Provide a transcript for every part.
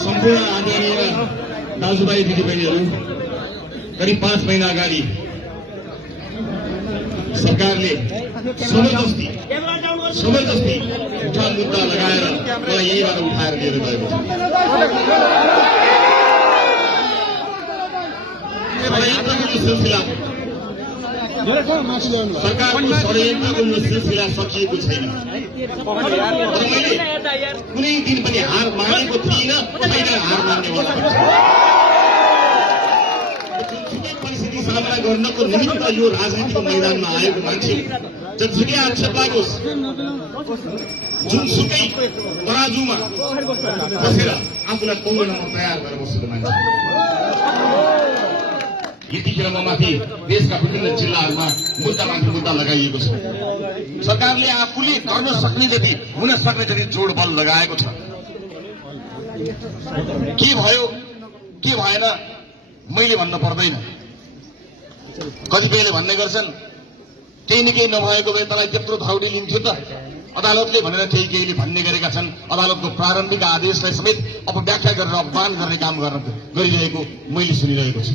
सम्पूर्ण आदरणीय दाजुभाइ दिदीबहिनीहरू, करिब 5 महिना अगाडि सरकारले जबरजस्ती झुटा मुद्दा लगाएर मलाई यहीँबाट उठाएर लिएर गएको छ। सरकारको षड्यन्त्रको यो सिलसिला सकिएको छैन। तर मैले कुनै दिन पनि हार मानेको थिइनँ, छैन हार मान्नेवाला पनि। जुनसुकै परिस्थिति सामना गर्नको निमित्त यो राजनीतिको मैदानमा आएको मान्छे जतिसुकै आक्षेप लागोस्, जुनसुकै तराजुमा बसेर आफूलाई पौड्न तयार गरेर बसेको मान्छे। यतिखेर म माथि देशका विभिन्न जिल्लाहरूमा मुद्दामाथि मुद्दा लगाइएको छ। सरकारले आफूले गर्न सक्ने जति, हुन सक्ने जति जोड बल लगाएको छ। के भयो के भएन मैले भन्न पर्दैन। कतिपयले भन्ने गर्छन् केही न केही नभएको भए तपाईँ त्यत्रो धौडी लिन्थ्यो त, अदालतले भनेर केही केहीले भन्ने गरेका छन्। अदालतको प्रारम्भिक आदेशलाई समेत अपव्याख्या गरेर अपमान गर्ने काम गरिरहेको मैले सुनिरहेको छु।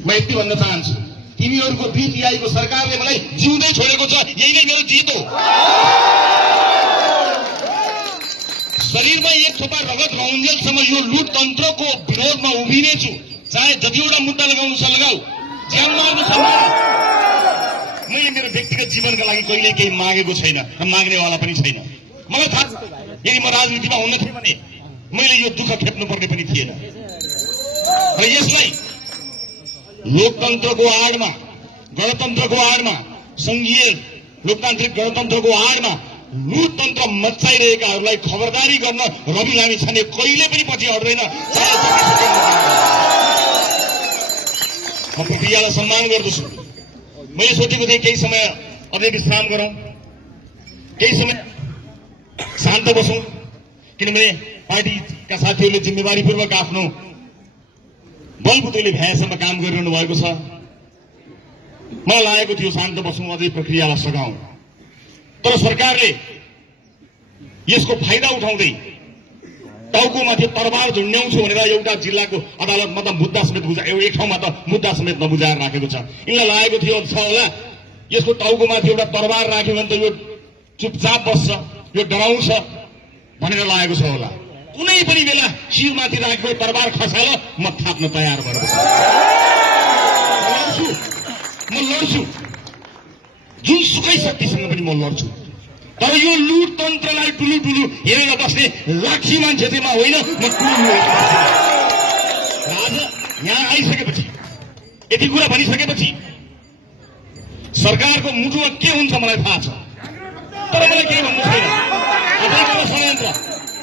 म यति भन्न चाहन्छु, तिमीहरूको 2 तिहाईको सरकारले मलाई जिउँदै छोडेको छ, यही नै मेरो जित हो। शरीरमा एक थोपा रगत रहन्जेलसम्म यो लुटतन्त्रको विरोधमा उभिनेछु। चाहे जतिवटा मुद्दा लगाउनु छ लगाऊ, ज्यान मार्नु छ मार्नु। मैले मेरो व्यक्तिगत जीवनका लागि कहिल्यै केही मागेको छैन र माग्नेवाला पनि छैन। मलाई थाहा छ, यदि म राजनीतिमा हुन थिएँ भने मैले यो दुःख खेप्नुपर्ने पनि थिएन। र यसलाई लोकतन्त्रको आडमा, गणतन्त्रको आडमा, संघीय लोकतान्त्रिक गणतन्त्रको आडमा लुटतन्त्र मच्चाइरहेकाहरूलाई खबरदारी गर्न रवि लामिछाने कहिले पनि पछि हट्दैन। म प्रक्रियालाई सम्मान गर्दछु। मैले सोचेको थिएँ केही समय अझै विश्राम गरौँ, केही समय शान्त बसौँ, किनभने पार्टीका साथीहरूले जिम्मेवारीपूर्वक आफ्नो बलबुतैले भ्याएसम्म काम गरिरहनु भएको छ। मलाई लागेको थियो शान्त बसौँ, अझै प्रक्रियालाई सघाउँ। तर सरकारले यसको फाइदा उठाउँदै टाउकोमाथि तरबार झुन्ड्याउँछु भनेर एउटा जिल्लाको अदालतमा त मुद्दा समेत एक ठाउँमा त मुद्दा समेत नबुझाएर राखेको छ। यिनलाई लागेको थियो छ होला यसको टाउकोमाथि एउटा तरबार राख्यो भने त यो चुपचाप बस्छ, यो डराउँछ भनेर लागेको छ होला। कुनै पनि बेला शिरमाथि राखेको तरबार खसाल म थाप्न तयार भएर म लड्छु, जुनसुकै शक्तिसँग पनि म लड्छु। तर यो लुटतन्त्रलाई टुलु टुलु हेरेर बस्ने लाठी मान्छे चाहिँ म होइन, म आज यहाँ आइसकेपछि यति कुरा भनिसकेपछि सरकारको मुटुमा के हुन्छ मलाई थाहा छ। तर मलाई केही भन्नु छैन। अदालतको षड्यन्त्र,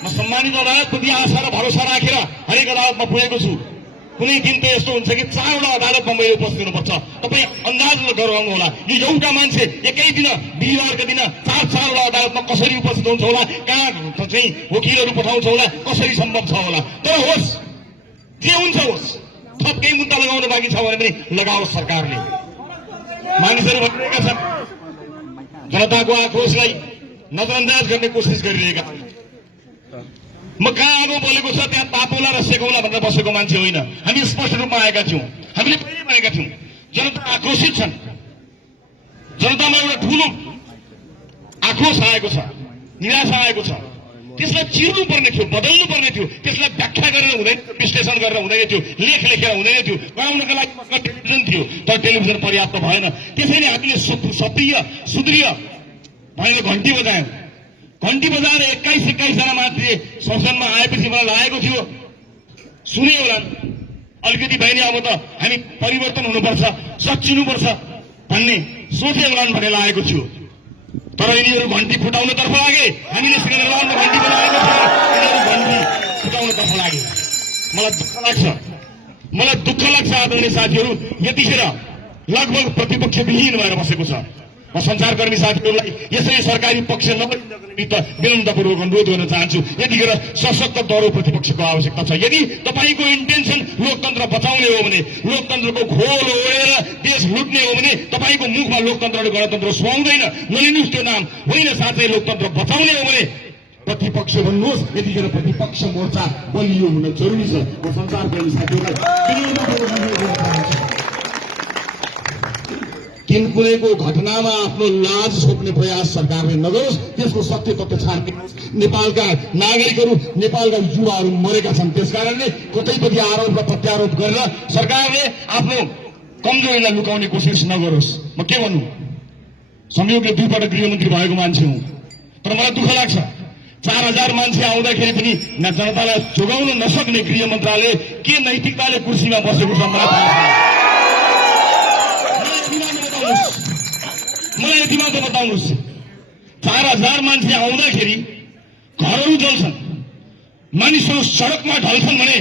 म सम्मानित अदालतप्रति आशा र भरोसा राखेर हरेक अदालतमा पुगेको छु। कुनै दिन त यस्तो हुन्छ कि 4वटा अदालतमा मैले उपस्थित हुनुपर्छ। तपाईँ अन्दाज गराउनु होला, यो एउटा मान्छे एकै दिन बिहिबारको दिन 4-4वटा अदालतमा कसरी उपस्थित हुन्छ होला, कहाँ चाहिँ वकिलहरू पठाउँछ होला, कसरी सम्भव छ होला। तर होस्, जे हुन्छ होस्, थप केही मुद्दा लगाउन बाँकी छ भने पनि लगाओस्। सरकारले मानिसहरू भनिरहेका छन्, जनताको आक्रोशलाई नजरअन्दाज गर्ने कोसिस गरिरहेका छन्। म कहाँ आगो बोलेको छ त्यहाँ तापौला र सेकौला भनेर बसेको मान्छे होइन। हामी स्पष्ट रूपमा आएका थियौँ, हामीले पनि भनेका थियौँ। जनता आक्रोशित छन्, जनतामा एउटा ठुलो आक्रोश आएको छ, निराशा आएको छ। त्यसलाई चिर्नु पर्ने थियो, बदल्नु पर्ने थियो। त्यसलाई व्याख्या गरेर हुँदैन, विश्लेषण गरेर हुँदैन थियो, लेख लेखेर हुँदैन थियो। गराउनका लागि टेलिभिजन थियो, तर टेलिभिजन पर्याप्त भएन। त्यसैले हामीले सक्रिय सुदृढ भनेर घन्टी बजायौँ। घन्टी बजाएर 21 जना मान्छे संसदमा आएपछि मलाई लागेको थियो सुने होला अलिकति बहिनी अब त हामी परिवर्तन हुनुपर्छ, सच्चिनुपर्छ भन्ने सोचे होला भन्ने लागेको थियो। तर यिनीहरू घन्टी फुटाउनतर्फ लागे, हामीले सिग्नलमा घन्टी बजाएको थियो, यिनीहरू घन्टी फुटाउनतर्फ लागे। मलाई दुःख लाग्छ आदरणीय साथीहरू, यतिखेर लगभग प्रतिपक्ष विहीन भएर बसेको छ। म संचारकर्मी साथीहरूलाई यसरी सरकारी पक्ष नबनिनको निमित्त विनम्रतापूर्वक अनुरोध गर्न चाहन्छु। यतिखेर सशक्त दह्रो प्रतिपक्षको आवश्यकता छ। यदि तपाईँको इन्टेन्सन लोकतन्त्र बचाउने हो भने, लोकतन्त्रको घोल ओढेर देश लुट्ने हो भने तपाईँको मुखमा लोकतन्त्र र गणतन्त्र सुहाउँदैन। नलिनुहोस् त्यो नाम होइन। साथै लोकतन्त्र बचाउने हो भने प्रतिपक्ष भन्नुहोस्, यतिखेर प्रतिपक्ष मोर्चा बलियो हुन जरुरी छ। म संसारप्रेमी साथीहरूलाई किनकुनेको घटनामा आफ्नो लाज छोप्ने प्रयास सरकारले नगरोस्, त्यसको सत्य तथ्य छान्नुहोस्। नेपालका नागरिकहरू, नेपालका युवाहरू मरेका छन्, त्यसकारणले कतैपट्टि आरोप र प्रत्यारोप गरेर सरकारले आफ्नो कमजोरीलाई लुकाउने कोसिस नगरोस्। म के भन्नु, संयोगले 2 पटक गृहमन्त्री भएको मान्छे हुँ, तर मलाई दुःख लाग्छ 4000 मान्छे आउँदाखेरि पनि जनतालाई जोगाउन नसक्ने गृह मन्त्रालय के नैतिकताले कुर्सीमा बसेको छ मलाई थाहा छैन। मलाई यति मात्र बताउनुहोस्, 4000 मान्छे आउँदाखेरि घरहरू जल्छन्, मानिसहरू सडकमा ढल्छन् भने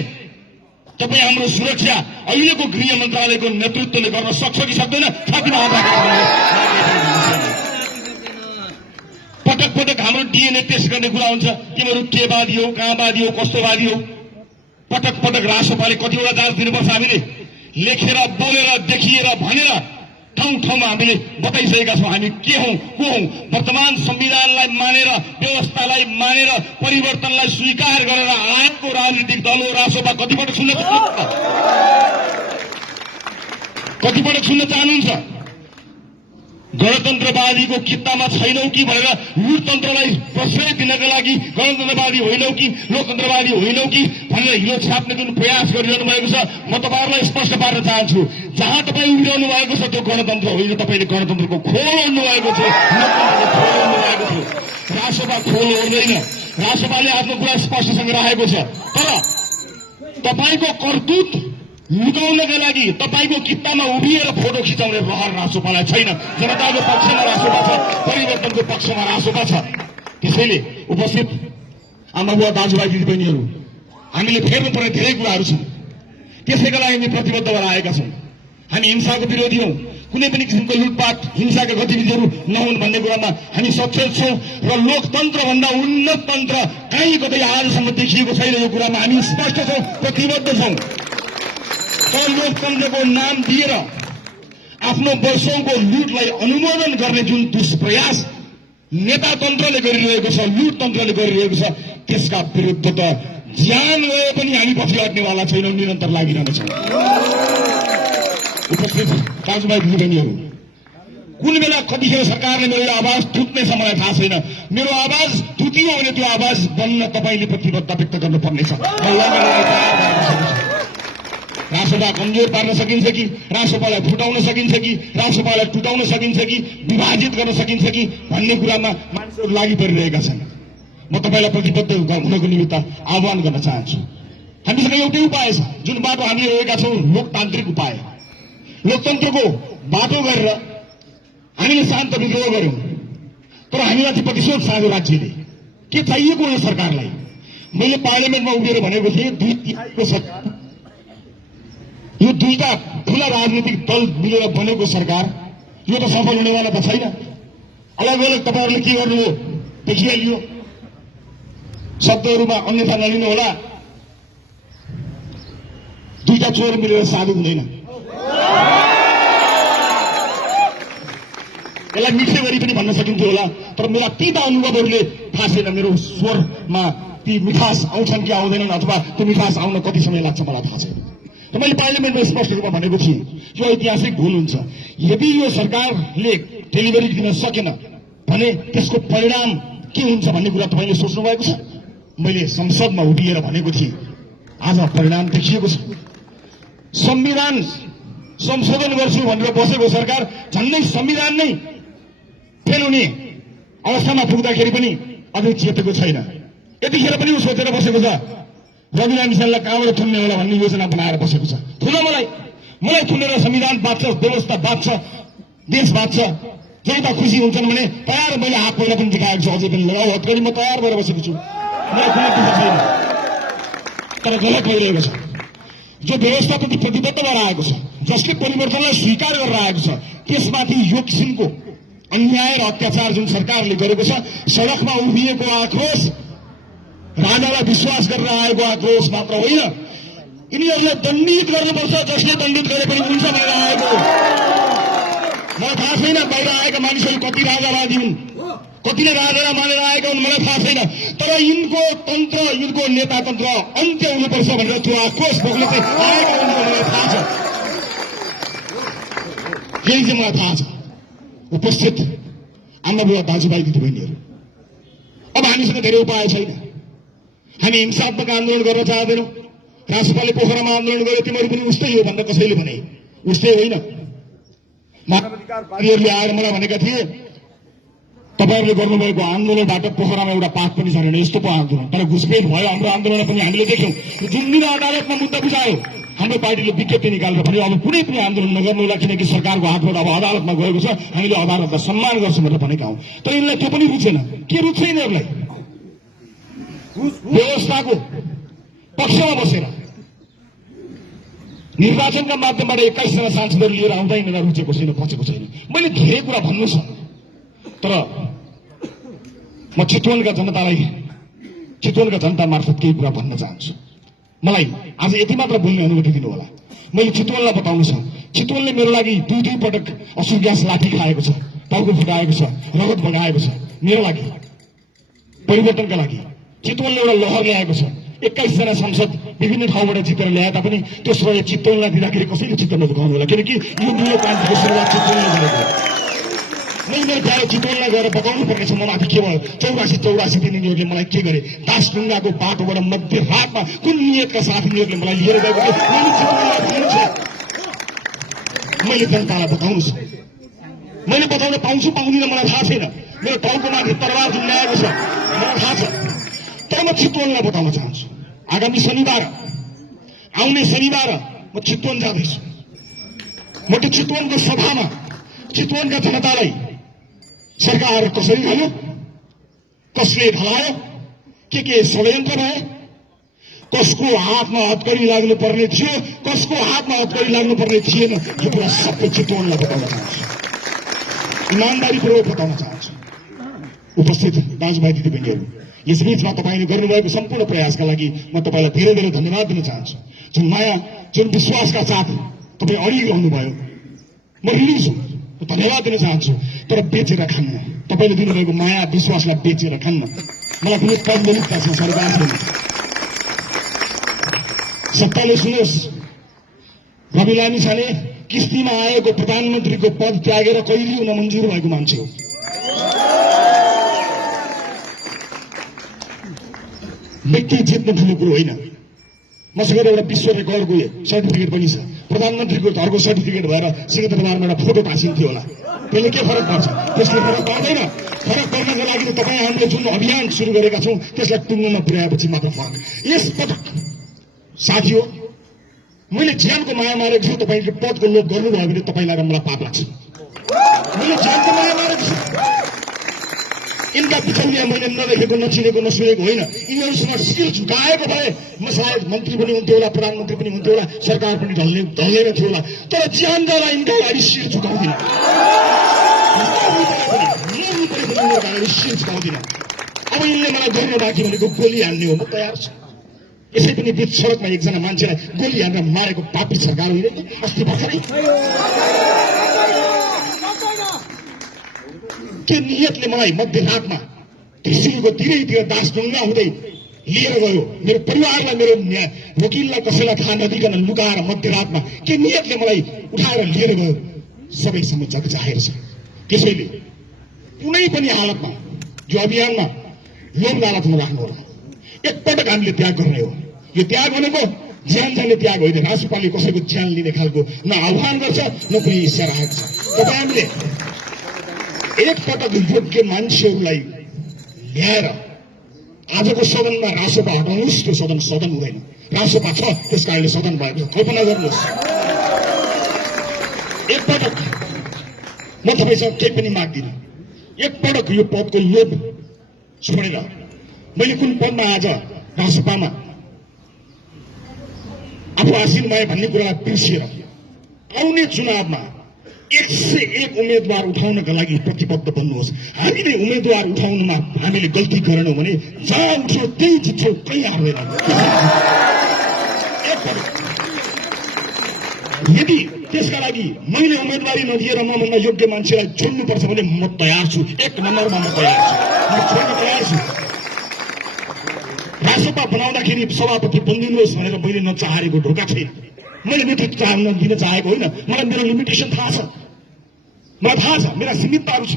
तपाईँ हाम्रो सुरक्षा अहिलेको गृह मन्त्रालयको नेतृत्वले गर्न सक्छ कि सक्दैन? छातीमा हात राखेर पटक पटक हाम्रो डीएनए टेस्ट गर्ने कुरा हुन्छ, तिमीहरू के वादी हो, कहाँ वादी हो, कस्तो वादी हो। पटक पटक राष्ट्रपाले कतिवटा जाँच दिनुपर्छ। हामीले लेखेर, बोलेर, देखिएर, भनेर ठाउँ ठाउँमा हामीले बताइसकेका छौँ हामी के हौं, को हौं। वर्तमान संविधानलाई मानेर, व्यवस्थालाई मानेर, परिवर्तनलाई स्वीकार गरेर आएको राजनीतिक दल हो रासोपा। कतिपटक सुन्न चाहनुहुन्छ? गणतन्त्रवादीको कित्तामा छैनौ कि भनेर लुटतन्त्रलाई प्रश्रय दिनका लागि गणतन्त्रवादी होइनौ कि लोकतन्त्रवादी होइनौ कि भनेर हिलो छाप्ने जुन प्रयास गरिरहनु भएको छ, म तपाईहरुलाई स्पष्ट पार्न चाहन्छु, जहाँ तपाईँ उभिरहनु भएको छ त्यो गणतन्त्र होइन। तपाईँले गणतन्त्रको खोल ओढ्नु भएको छ, लोकतन्त्रको खोल ओढ्नु भएको छ। रासोपा खोल ओढ्दैन, रासोपाले आफ्नो कुरा स्पष्टसँग राखेको छ। तर तपाईँको करतुत लुकाउनका लागि तपाईँको कित्तामा उभिएर फोटो खिचाउने रहर रासोपालाई छैन। जनताको पक्षमा रासोपा छ, परिवर्तनको पक्षमा रासोपा छ। त्यसैले उपस्थित आमाबुवा, दाजुभाइ, दिदीबहिनीहरू, हामीले फेर्नुपर्ने धेरै कुराहरू छन्। त्यसैका लागि हामी प्रतिबद्ध भएर आएका छौँ। हामी हिंसाको विरोधी हौँ। कुनै पनि किसिमको लुटपाट, हिंसाका गतिविधिहरू नहुन् भन्ने कुरामा हामी सचेत छौँ र लोकतन्त्रभन्दा उन्नत तन्त्र कहीँ कतै आजसम्म देखिएको छैन। यो कुरामा हामी स्पष्ट छौँ, प्रतिबद्ध छौँ। तर लोकतन्त्रको नाम दिएर आफ्नो वर्षौंको लुटलाई अनुमोदन गर्ने जुन दुष्प्रयास नेतातन्त्रले गरिरहेको छ, लुटतन्त्रले गरिरहेको छ, त्यसका विरुद्ध त ज्यान गए पनि हामी पछि हट्नेवाला छैनौँ, निरन्तर लागिरहनेछौँ। उपस्थित दाजुभाइ, दिदीबहिनीहरू, कुन बेला कतिखेर सरकारले मेरो आवाज थुत्नेछ मलाई थाहा छैन। मेरो आवाज थुतियो भने त्यो आवाज बन्न तपाईँले प्रतिबद्धता व्यक्त गर्नुपर्नेछ। रासोपा कमजोर पार्न सकिन्छ कि, रासोपालाई फुटाउन सकिन्छ कि, रासोपालाई टुटाउन सकिन्छ कि, विभाजित गर्न सकिन्छ कि भन्ने कुरामा मानिसहरू लागि परिरहेका छन्। म तपाईँलाई प्रतिबद्ध हुनको निमित्त आह्वान गर्न चाहन्छु। हामीसँग एउटै उपाय छ, जुन बाटो हामी रहेका छौँ, लोकतान्त्रिक उपाय। लोकतन्त्रको बाटो गरेर हामीले शान्त विद्रोह गर्यौं, तर हामीमाथि प्रतिशोध साँझो राज्यले के चाहिएको हो सरकारलाई। मैले पार्लियामेन्टमा उभिएर भनेको थिएँ, 2/3 सरकार, यो दुईटा ठूला राजनीतिक दल मिलेर बनेको सरकार, यो त सफल हुनेवाला त छैन। अलग अलग तपाईँहरूले के गर्नु हो देखिहालियो। शब्दहरूमा अन्यथा नलिनु होला। दुईटा चोर मिलेर साधु हुँदैन। यसलाई मिठे गरी पनि भन्न सकिन्थ्यो होला, तर मेरा तीता अनुभवहरूले थाहा छैन मेरो स्वरमा ती मिठास आउँछन् कि आउँदैनन्, अथवा त्यो मिठास आउन कति समय लाग्छ मलाई थाहा छैन। त मैले पार्लियामेन्टमा स्पष्ट रूपमा भनेको थिएँ, यो ऐतिहासिक भूल हुन्छ। यदि यो सरकारले डेलिभरी दिन सकेन भने त्यसको परिणाम के हुन्छ भन्ने कुरा तपाईँले सोच्नु भएको छ। मैले संसदमा उभिएर भनेको थिएँ, आज परिणाम देखिएको छ। संविधान संशोधन गर्छु भनेर बसेको सरकार झन्डै संविधान नै फेल हुने अवस्थामा पुग्दाखेरि पनि अझै चेतेको छैन। यतिखेर पनि उ सोचेर बसेको छ रविना मिसाललाई कहाँबाट थुन्ने होला भन्ने योजना बनाएर बसेको छ। थुन मलाई थुनेर संविधान बाँच्छ, व्यवस्था बाँच्छ, देश बाँच्छ, जनता खुसी हुन्छन् भने तयार। मैले हात पहिला पनि देखाएको छु, अझै पनि लगाऊ हत्केरी म तयार भएर बसेको छु। मलाई कुनै दुःख छैन, तर गलत भइरहेको छ। जो व्यवस्थाप्रति प्रतिबद्ध भएर आएको छ, जसले परिवर्तनलाई स्वीकार गरेर आएको छ, त्यसमाथि यो किसिमको अन्याय र अत्याचार जुन सरकारले गरेको छ, सडकमा उभिएको आक्रोश राजालाई विश्वास गरेर आएको आक्रोश मात्र होइन, यिनीहरूलाई दण्डित गर्नुपर्छ। जसले दण्डित गरे पनि हुन्छ भनेर आएको। मलाई थाहा छैन बाहिर आएका मानिसहरू कति राजावादी हुन्, कतिले राजा मानेर आएका हुन् मलाई थाहा छैन, तर यिनको तन्त्र, यिनको नेता तन्त्र अन्त्य हुनुपर्छ भनेर त्यो आक्रोश बोक्न चाहिँ आएका हुन् मलाई थाहा छ। यही चाहिँ मलाई थाहा छ। उपस्थित आमा बुवा दाजुभाइ दिदीबहिनीहरू, अब हामीसँग धेरै उपाय छैन। हामी हिंसात्मक आन्दोलन गर्न चाहँदैनौँ। राष्ट्रपालले पोखरामा आन्दोलन गरे, तिमीहरू पनि उस्तै हो भनेर कसैले भने, उस्तै होइन। मानवाधिकारवादीहरूले आएर मलाई भनेका थिए तपाईहरुले गर्नुभएको आन्दोलनबाट पोखरामा एउटा पाठ पनि छैन, यस्तो पो आन्दोलन। तर घुसपेट भयो हाम्रो आन्दोलन पनि हामीले देख्यौं। जुन दिन अदालतमा मुद्दा बुझायो हाम्रो पार्टीले विज्ञप्ति निकालेर भन्यो अब कुनै पनि आन्दोलन नगर्नु होला, किनकि सरकारको हातबाट अब अदालतमा गएको छ, हामीले अदालतलाई सम्मान गर्छौं भनेर भनेका हौं। तर यिनलाई त्यो पनि रुचेन। के रुच्छ यिनीहरूलाई? व्यवस्थाको पक्षमा बसेर निर्वाचनका माध्यमबाट 21 जना सांसदहरू लिएर आउँदा यिनीहरूलाई रुचेको छैन, पचेको छैन। मैले धेरै कुरा भन्नु छ, तर म चितवनका जनता मार्फत केही कुरा भन्न चाहन्छु। मलाई आज यति मात्र बोल्ने अनुमति दिनु होला। मैले चितवनलाई बताउनु छ, चितवनले मेरो लागि दुई पटक असुर ग्यास लाठी खाएको छ, टाउको फुटाएको छ, रगत बगाएको छ। मेरो लागि परिवर्तनका लागि चितवनले एउटा लहर ल्याएको छ। 21 जना सांसद विभिन्न ठाउँबाट जितेर ल्याए तापनि त्यो श्रेय चितवनलाई दिँदाखेरि कसैले चित्त नदुखाउनु होला, किनकि यो नीलो क्रान्तिको सुरुवात चितवनले गरेको हो। मैले मेरो प्यारो चितवनलाई गएर बताउनु पर्नेछ म माथि के भयो। 84 दिन यिनीहरूले मलाई के गरे, दासढुङ्गाको बाटोबाट मध्यरातमा कुन नियतका साथ यिनीहरूले मलाई लिएर गएको थियो मैले चितवनलाई भन्नु छ। मैले जनतालाई बताउनु छ। मैले बताउन पाउँछु पाउँदिनँ मलाई थाहा छैन। मेरो टाउको माथि तरवार झुन्डाएको छ मलाई थाहा छ, तर म चितवनलाई बताउन चाहन्छु। आगामी शनिबार, आउने शनिबार म चितवन जाँदैछु। म त्यो चितवनको सभामा चितवनका जनतालाई सरकार कसरी खायो, कसले ढलायो, के षड्यन्त्र भए, कसको हातमा हतकडी लाग्नु पर्ने थियो, कसको हातमा हतकडी लाग्नु पर्ने थिएन, यो कुरा सबै चितवनलाई बताउन चाहन्छु। इमानदारीपूर्वक बताउन चाहन्छु। उपस्थित दाजुभाइ दिदीबहिनीहरू, यसबीचमा तपाईँले गर्नुभएको सम्पूर्ण प्रयासका लागि म तपाईँलाई धेरै धेरै धन्यवाद दिन चाहन्छु। जुन माया, जुन विश्वासका साथ तपाईँ अडिरहनु भयो, म ऋणी छु, धन्यवाद दिन चाहन्छु। तर बेचेर खान्न, तपाईँले दिनुभएको माया विश्वासलाई बेचेर खान्न। मलाई कुनै पद नलिकता छ सरकार छैन। सत्ताले सुनोस्, रवि लामिछाने किस्तीमा आएको प्रधानमन्त्रीको पद त्यागेर कहिले हुन मन्जुर भएको मान्छे हो। व्यक्ति जित्नु ठुलो कुरो होइन। मसँग एउटा विश्व रेकर्डको सर्टिफिकेट पनि छ। प्रधानमन्त्रीको घरको सर्टिफिकेट भएर सिंहदरबारमा एउटा फोटो टाँसिन्थ्यो होला, त्यसले के फरक पर्छ? त्यसले फरक पर्दैन। फरक पर्नको लागि त तपाईँ हामीले जुन अभियान सुरु गरेका छौँ त्यसलाई टुङ्गोमा पुर्याएपछि मात्र फरक। यसपटक साथी हो, मैले ज्यानको माया मारेको छु। तपाईँले पदको लोभ गर्नुभयो भने तपाईँलाई र मलाई पाप लाग्छ। मैले ज्यानको माया मारेको छु। यिनका बिचौलिया मैले नदेखेको, नचिनेको, नसुनेको होइन। यिनीहरूसँग शिर झुकाएको भए म सायद मन्त्री पनि हुन्थ्यो होला, प्रधानमन्त्री पनि हुन्थ्यो होला, सरकार पनि ढल्दैन थियो होला। तर ज्यान जाँदा यिनका अगाडि शिर झुकाउँदिन, शिर झुकाउँदिन। अब यिनले मलाई गर्न बाँकी भनेको गोली हान्ने हो, म तयार छु। यसै पनि बीच सडकमा एकजना मान्छेलाई गोली हानेर मारेको पापी सरकार होइन अस्ति भर्खरै? के नियतले मलाई मध्यरातमा त्रिशुलको तिरैतिर दासढुङ्गा हुँदै लिएर गयो, मेरो परिवारलाई, मेरो वकिललाई कसैलाई थाहा नदिकन लुकाएर मध्यरातमा के नियतले मलाई उठाएर लिएर गयो, सबैसँग जग जाहेर छ। त्यसैले कुनै पनि हालतमा यो अभियानमा लोभ लालचमा राख्नु होला। एकपटक हामीले त्याग गर्ने हो। यो त्याग भनेको ज्यान जाने त्याग होइन। राष्ट्रपालले कसैको ज्यान लिने खालको न आह्वान गर्छ न कुनै इच्छा राखेको छ। तपाईँहरूले एकपटक योग्य मान्छेहरूलाई ल्याएर आजको सदनमा रासोपा हटाउनुहोस्, त्यो सदन हुँदैन। रासोपा छ त्यस कारणले सदन भएको छ, कल्पना गर्नुहोस्। एकपटक म तपाईँसँग केही पनि माग्दिनँ। एकपटक यो पदको लोभ छोडेर मैले कुन पदमा आज रासोपामा आफू आसीन भए भन्ने कुरालाई बिर्सिएर आउने चुनावमा 101 उम्मेद्वार उठाउनका लागि प्रतिबद्ध बन्नुहोस्। हामीले उम्मेद्वार उठाउनुमा हामीले गल्ती गरेनौँ भने जहाँ उठ्यो त्यही जित्छौँ, कहीँ हार्दैन। यदि त्यसका लागि मैले उम्मेदवारी नदिएर मभन्दा योग्य मान्छेलाई छोड्नुपर्छ भने म तयार छु। 1 नम्बरमा म तयार छु, म छोड्न तयार छु। राजसभा बनाउँदाखेरि सभापति बनिदिनुहोस् भनेर मैले नचाहेको ढोका छैन। मैले नेतृत्व दिन चाहेको होइन। मलाई मेरो लिमिटेसन थाहा छ, मलाई थाहा छ, मेरा सीमितताहरू छ।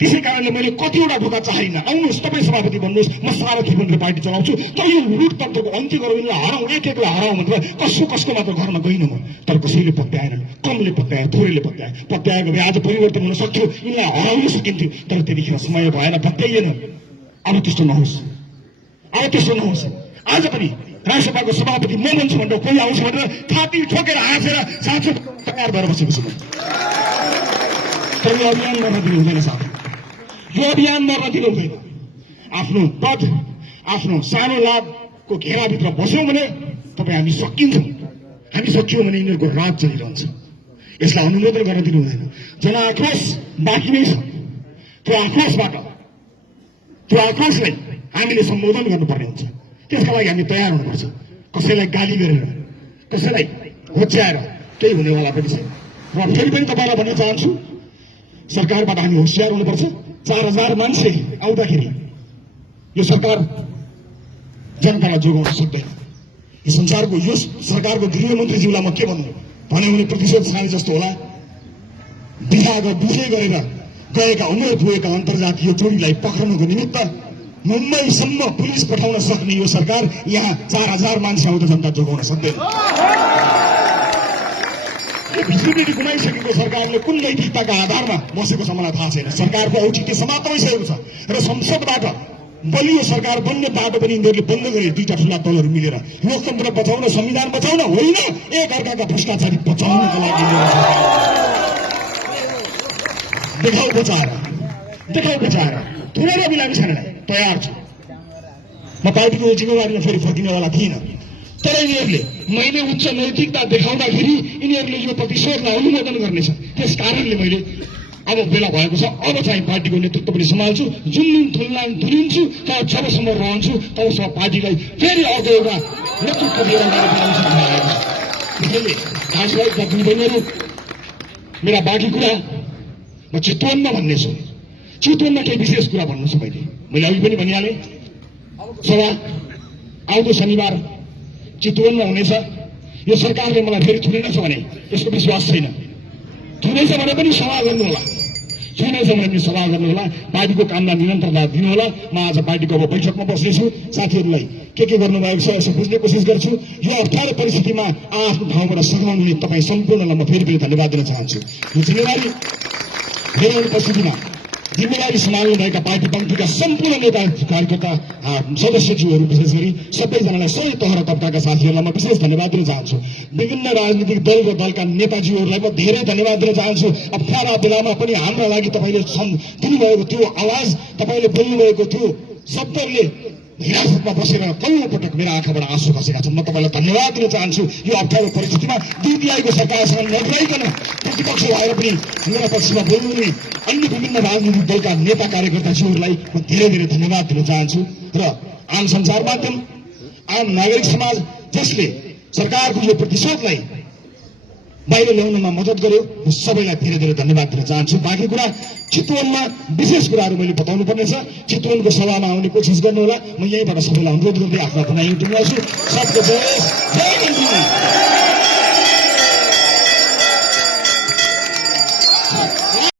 त्यसै कारणले मैले कतिवटा ढोका चाहदिनँ। आउनुहोस्, तपाईँ सभापति बन्नुहोस्, म सारथी बनेर पार्टी चलाउँछु। तर यो लुटतन्त्रको अन्त्य गरौँ, हराउँ, एक-एकलाई हराउँ भनेर कसको मात्र घरमा गइनँ म। तर कसैले पत्याएन, कमले पत्यायो, थोरैले पत्याएको भए आज परिवर्तन हुन सक्थ्यो, यिनलाई हराउन सकिन्थ्यो। तर त्यतिखेर समय भएन, पत्याइएन। अब त्यस्तो नहोस्, अब त्यस्तो नहोस्। आज पनि राष्ट्रसभाको सभापति म बन्छु भनेर कोही आउँछ भनेर छाती ठोकेर हाँसेर साँचो तयार भएर बसेको छु। तर यो अभियान गर्न दिनु हुँदैन साथी, यो अभियान गर्न दिनु हुँदैन। आफ्नो पद, आफ्नो सानो लाभको घेराभित्र बस्यौँ भने तपाईँ हामी सकिन्छौँ। हामी सकियौँ भने यिनीहरूको राज चलिरहन्छ। यसलाई अनुमोदन गर्न दिनु हुँदैन। जनआक्रोश बाँकी नै छ। त्यो आक्रोशलाई हामीले सम्बोधन गर्नुपर्ने हुन्छ। त्यसका लागि हामी तयार हुनुपर्छ। कसैलाई गाली गरेर, कसैलाई होच्याएर केही हुनेवाला पनि छैन। र फेरि पनि तपाईँलाई भन्न चाहन्छु, सरकारबाट हामी होसियार हुनुपर्छ। 4000 मान्छे आउँदाखेरि यो सरकार जनतालाई जोगाउन सक्दैन। यो संसारको, यो सरकारको गृहमन्त्रीज्यूलाई म के भन्नु भन्यो भने प्रतिशोध साने जस्तो होला। बुझे गरेर गएका उमेर पुगेका अन्तर्जातीय टोलीलाई पक्रनको निमित्त मुम्बईसम्म पुलिस पठाउन सक्ने यो सरकार यहाँ 4000 मान्छे आउँदा जनता जोगाउन सक्दैन। भिजिबिलिटी गुमाइसकेको सरकारले कुन नैतिकताका आधारमा बसेको छ मलाई थाहा छैन। सरकारको औचित्य समाप्त भइसकेको छ र संसदबाट बलियो सरकार बन्ने बाटो पनि यिनीहरूले बन्द गरे। 2टा ठुला दलहरू मिलेर लोकतन्त्र बचाउन, संविधान बचाउन होइन, एक अर्काका भ्रष्टाचारी बचाउनको लागि देखाउ बचाएर थोरै बिरामी छैन, तयार छु। म पार्टीको जिम्मेवारीमा फेरि फर्किनेवाला थिइनँ। तर यिनीहरूले मैले उच्च नैतिकता देखाउँदाखेरि यिनीहरूले यो प्रतिशोधलाई अनुमोदन गर्नेछ। त्यस कारणले मैले अब बेला भएको छ, अब चाहिँ पार्टीको नेतृत्व पनि सम्हाल्छु। जुन दिन धुलिन्छु जबसम्म रहन्छु तबसम्म पार्टीलाई फेरि अर्को एउटा नेतृत्व दिएर दाजुभाइ दिदीबहिनीहरू, मेरा बाँकी कुरा म चितवनमा भन्ने छु। चितवनमा केही विशेष कुरा भन्नु छ। मैले अघि पनि भनिहालेँ, सभा आउँदो शनिबार चितवनमा हुनेछ। यो सरकारले मलाई फेरि थुनेछ भने यसको विश्वास छैन। थुनेछ भने पनि सभा गर्नुहोला, छुनेछ भने पनि सभा गर्नुहोला। पार्टीको कामलाई निरन्तरता दिनुहोला। म आज पार्टीको अब बैठकमा बस्नेछु। साथीहरूलाई के गर्नुभएको छ यसो बुझ्ने कोसिस गर्छु। यो अप्ठ्यारो परिस्थितिमा आफ्नो ठाउँबाट सघाउनु तपाईँ सम्पूर्णलाई म फेरि पनि धन्यवाद दिन चाहन्छु। यो जिम्मेवारी मेरो उपस्थितिमा जिम्मेवारी सम्हाल्नुभएका पार्टी पङ्क्तिका सम्पूर्ण नेता कार्यकर्ता सदस्यज्यूहरू, विशेष गरी सबैजनालाई, सबै तह र तबकाका साथीहरूलाई म विशेष धन्यवाद दिन चाहन्छु। विभिन्न राजनीतिक दल र दलका नेताजीहरूलाई म धेरै धन्यवाद दिन चाहन्छु। अप्ठ्यारा बेलामा पनि हाम्रा लागि तपाईँले दिनुभएको त्यो आवाज, तपाईँले बोल्नुभएको त्यो शब्दहरूले हिरासतमा बसेर कैयौं पटक मेरा आँखाबाट आँसु खसेका छन्। म तपाईँलाई धन्यवाद दिन चाहन्छु। यो अप्ठ्यारो परिस्थितिमा DPI को सरकारसँग नडराइकन प्रतिपक्ष भएर पनि मेरा पक्षमा बोल्नुहुने अन्य विभिन्न राजनीतिक दलका नेता कार्यकर्ताज्यूहरूलाई म धेरै धन्यवाद दिन चाहन्छु। र आम सञ्चार माध्यम, आम नागरिक समाज जसले सरकारको यो प्रतिशोधलाई बाहिर ल्याउनमा मद्दत गर्यो, म सबैलाई धेरै धन्यवाद दिन चाहन्छु। बाँकी कुरा चितवनमा विशेष कुराहरू मैले बताउनु पर्नेछ। चितवनको सभामा आउने कोसिस गर्नुहोला। म यहीँबाट सबैलाई अनुरोध गर्दै आफ्नो भनाइ टुङ्ग्याउँछु। सबको जय